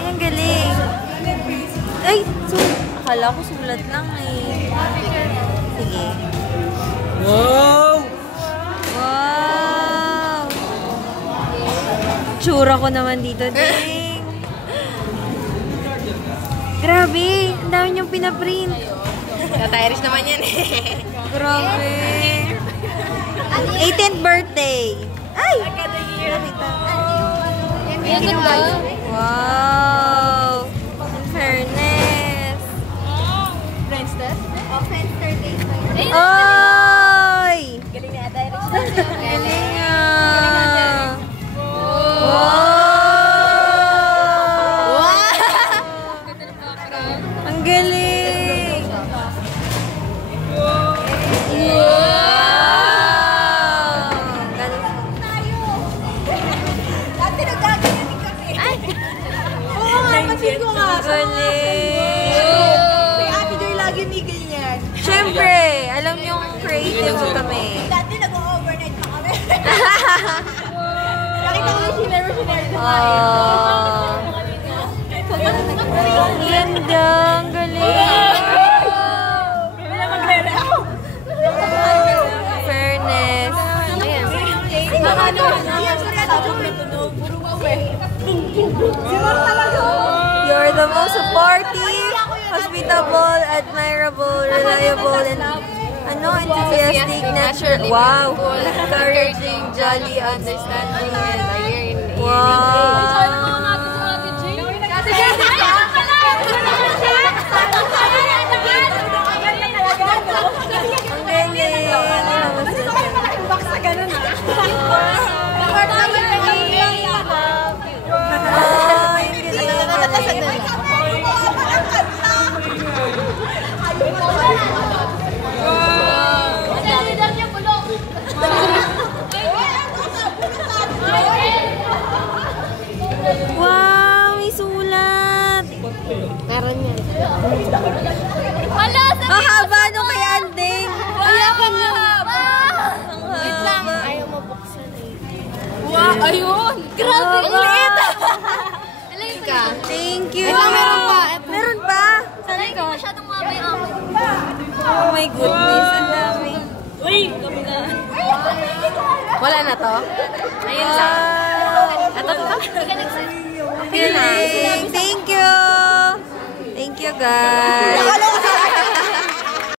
Ang galing. Ay! Akala ko sulat lang eh. Sige. Wow! Wow! Tsura ko naman dito, ding. Grabe! Ang dami niyong pinaprint. Tata-Irish naman yan eh. Grabe! 18th birthday! Ay! Wow! In fairness! Friends test? Oh, friends Thursday pa yun. Oy! Galing na Irish. Galing nga! Wow! Ang galing! Wow! Galing. Dati nagkagaling kami. Ay! Oo nga, pansin ko nga. Galing! Si Ate Joy lagi may ganyan. Siyempre, alam niyong creative kami. Dati nag-overnight pa kami. Nakita ko yung shiner Ang ganda, ang galing. Fairness. Ayan. You're the most supportive, hospitable, admirable, reliable, and enthusiastic, natural, wow, encouraging, jolly, understanding, and wow. Ang galing. Wow, may sulat. Meron yan. Wala sa ang haba nung kay Anding. Wala ka niya. Wait lang. Ayaw mabuksan eh. Wow, ayun. Grabe, ang liit. Ka. Thank you. Ito, meron pa. Meron pa? Sana hindi masyadong mabay ako. Oh my goodness, ang dami. Uy! Kami na. Wala na to? Ayun lang. Ito to? Galing. Thank you. Thank you, guys.